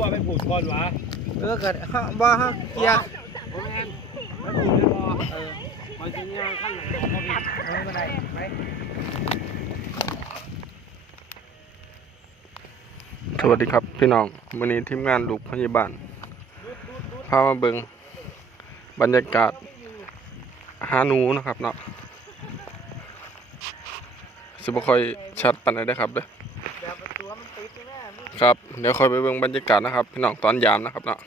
ว่าไปผูกก่อนวะเออเกิดเฮาบ่เฮาเกียร์โอ้แม่นผูกเลยบ่เออไปถึงงานขั้นไหนเขาผิดเออบ่ได้ไปสวัสดีครับพี่น้องวันนี้ทีมงานลูกพยาบาลพามาเบิงบรรยากาศหาหนูนะครับเนาะสิบ่ค่อยชัดปานใดเด้ครับเด้อ ครับ เดี๋ยวคอยไปเบิ่งบรรยากาศนะครับ พี่น้องตอนยามนะครับเนาะ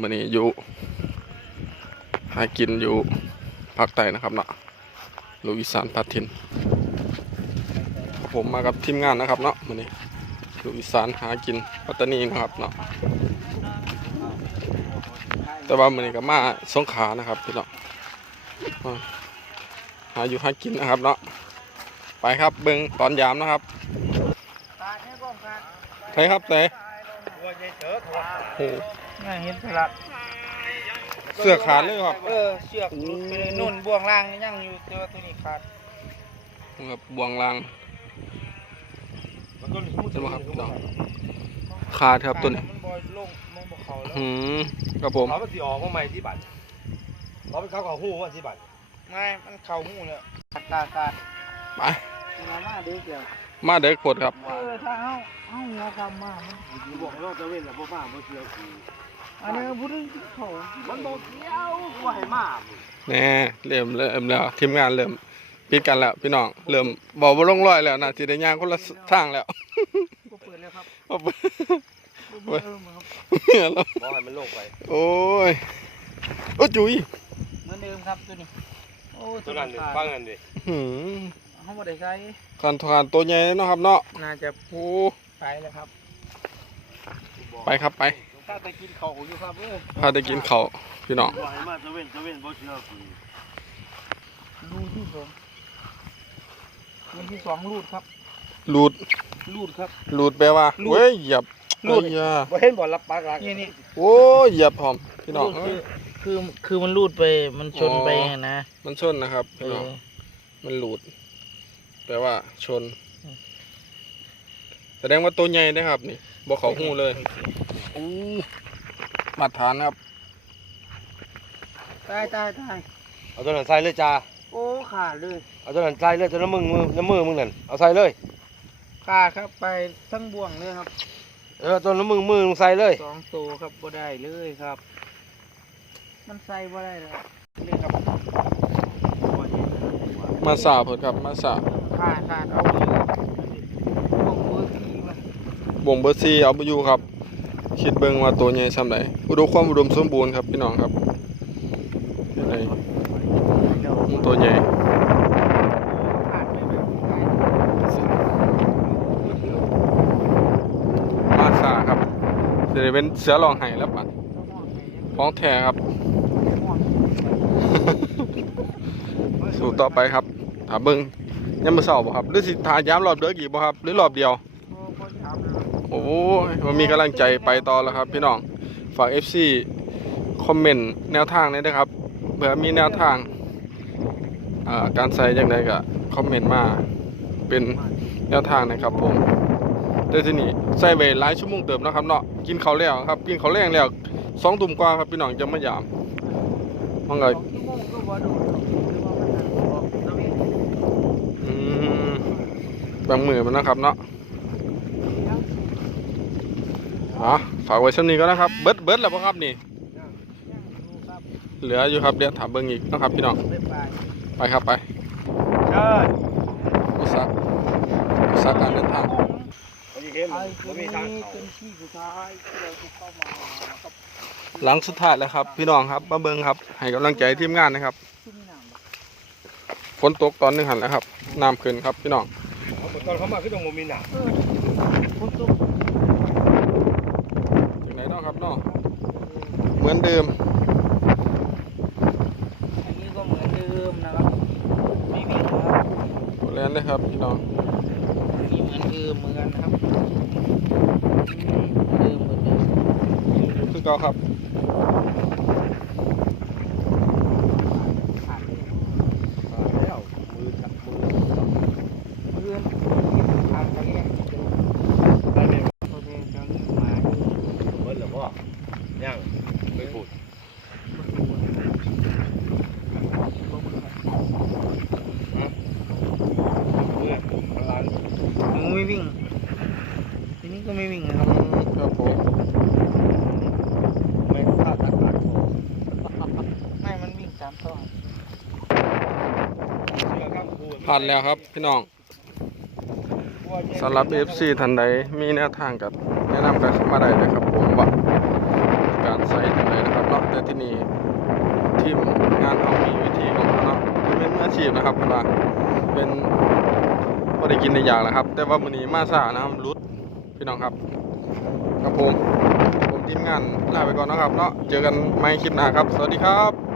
มือนี้อยู่หากินอยู่ภาคใต้นะครับเนาะลูกอีสานพัดถิ่นผมมากับทีมงานนะครับเนาะมือนี้ลูกอีสานหากินปัตตานีนะครับเนาะแต่ว่ามือนี้ก็มาสงขานะครับพี่น้องหาอยู่หากินนะครับเนาะไปครับเบิ่งตอนยามนะครับ ใช่ครับเต๋ว่าใจเจอถอดโอ้โหนี่เห็นไปละเสื้อขาดเลยครับ เออเชือกหลุดไปเลยนุ่นบ่วงล่างนี่ยังอยู่แต่ว่าตัวนี้ขาดครับบวงลางมันต้นมุดใช่ไหมครับพี่น้องขาดครับตัวนี้มันบ่ลงมันบ่เข้าแล้วหืมครับผมเขาไปสีออกมาใหม่ที่บัตรเขาไปเข้ากับหูว่าที่บัตรไม่ มันเข้าหูแล้วขาดขาดขาดไป มามาเด็กเดียวมาเด็กปวดครับ เออถ้าเฮาเฮาหัวกำมามันอยู่บอกว่าจะเว้นแล้วพ่อป้าบ่เชื่อกูอันนี้พูดถึงเขามันบอกเกี่ยวว่าให้มาแน่เริ่มเริ่มแล้วทีมงานเริ่มปิดกันแล้วพี่น้องเริ่มบอกว่าลงรอยแล้วนะสิได้ย่างคนละทางแล้วบ่เปิดแล้วครับเอาไปบ่เปิดแล้วครับแล้วบอกให้มันโลกไปโอ้ยโอ้จุยเหมือนเดิมครับตัวนี้โอ้ตัวนั้นดิขาดฟังนั่นดิหืม เขาบ่ได้ใช้การทานตัวใหญ่เนาะครับเนาะน่าจะโอ้ไปแล้วครับไปครับไปถ้าไปกินเขาอยู่ครับเออพาได้กินข้าวพี่น้องบอกให้มาจะเว้นจะเว้นบ่เชื่อกูรูดที่สองรูดที่สองรูดครับรูดรูดครับรูดแปลว่ารูดเว้ยเหยียบรูดเอ้ยอย่าบ่เห็นบ่รับปากหลักนี่นี่โอ้ยเหยียบพร้อมพี่น้องรูดเอ้คือยคือคือมันรูดไปมันชนไปอ๋อไงนะ มันชนนะครับเอพี่น้องอมันหลุด แปลว่าชนอืมแสดงว่าตัวใหญ่นะครับ นี่บ่เขาหูเลยอู้มาตรฐานครับตายตายตายเอาตัวนั้นใส่เลยจ้าโอ้ขาดเลยเอาตัวนั้นใส่เลยตัวน้ำมึงมือน้ำมือมึงนั่นเอาใส่เลยขาดครับไปทั้งบ่วงเลยครับเออตัวน้ำมึงมือมึงใส่เลยสองตัวครับบ่ได้เลยครับ มันใส่บ่ได้เลยนี่ครับมาสาเพิ่นครับมาสา ขาดขาดเอาอยู่บ่งเบอร์สี่ว่ะบ่งเบอร์ซีเอาไปอยู่ครับ คิดเบิ่งว่าตัวใหญ่ส่ำใดอุดมความอุดมสมบูรณ์ครับพี่น้องครับเฮ็ดได้มันตัวใหญ่ขาไปแบบใกล้มาสาครับสิได้เป็นเสือรองไห้แล้วปัดแล้วมองไปยัง ของแท้ครับ สู่ต่อไปครับถามเบิ่ง ยามมื้อเช้าบ่ครับหรือสิทายามรอบเด้อกี่บ่ครับหรือรอบเดียวโอ้ยโอ้ยมันมีกำลังใจไปต่อแล้วครับ พี่น้องฝาก FC คอมเมนต์แนวทางนี้ด้วยครับเผื่อมีแนวทางการใส่อย่างไรก็คอมเมนต์มาเป็นแนวทางนะครับผมแต่ที่นี้ใส่เวลหลายชั่วโมงเติมนะครับเนาะกินเขาแล้วครับ กินเขาแรงแล้วสองทุ่มกว่าครับพี่น้องจะมายามมันก็ บางมือมันนะครับเนาะอ๋อฝากไว้ช่วนี้ก็นะครับ เบิดเบิดแล้วบ่ครับนี่ยังดูครับเหลืออยู่ครับเดี๋ยวถามเบิ่งอีกนะครับพี่น้องไปไปไปครับไปเชิญอุตสาหอุตสาหการเดินทางบ่เห็นไอ้บ่คนมีนี้ทางเข้าเป็นที่สุดท้ายที่เราจะเข้ามาครับหลังสุดท้ายแล้วครับ พี่น้องครับมาเบิ่งครับ ให้กำลังใจทีมงานนะครับที่มีน้ำบ่ฝนตกตอนหนึงหันแล้วครับ น้ำขึ้นครับพี่น้อง ตอนเขามาคือต้องบ่มีหนาคนตกอยู่ไหนเนาะครับเนาะเหมือนเดิม อันนี้ก็เหมือนเดิมนะครับไม่มีครับตัวแลนเลยครับพี่น้องอันนี้เหมือนเดิมเหมือนกันครับอืมเดิมเหมือนเดิมคือเก่าครับ เบิดหรือว่าย่งไปพูดมึงไม่วิ่ง ทีนี้ก็ไม่วิ่งนะครับครัผมไม่ข้าตัดขาดไม่ มันวิ่งสามตัวผ่านแล้วครับพี่น้อง สำหรับ FC ท่านใดมีแนวทางกับแนะนำกันเข้ามาได้เลยครับผมว่าการใส่ทางใดนะครับเนาะแต่ที่นี่ทีมงานเรามีวิธีของเขาเนาะเป็นออาชีพนะครับเวลาเป็นพอได้กินในอย่างแหละครับ แต่ว่ามื้อนี้มาซ่านะครับรุดพี่น้องครับครับผมผมทีมงานลาไปก่อนนะครับเนาะเจอกันใหม่คลิปหน้าครับ สวัสดีครับ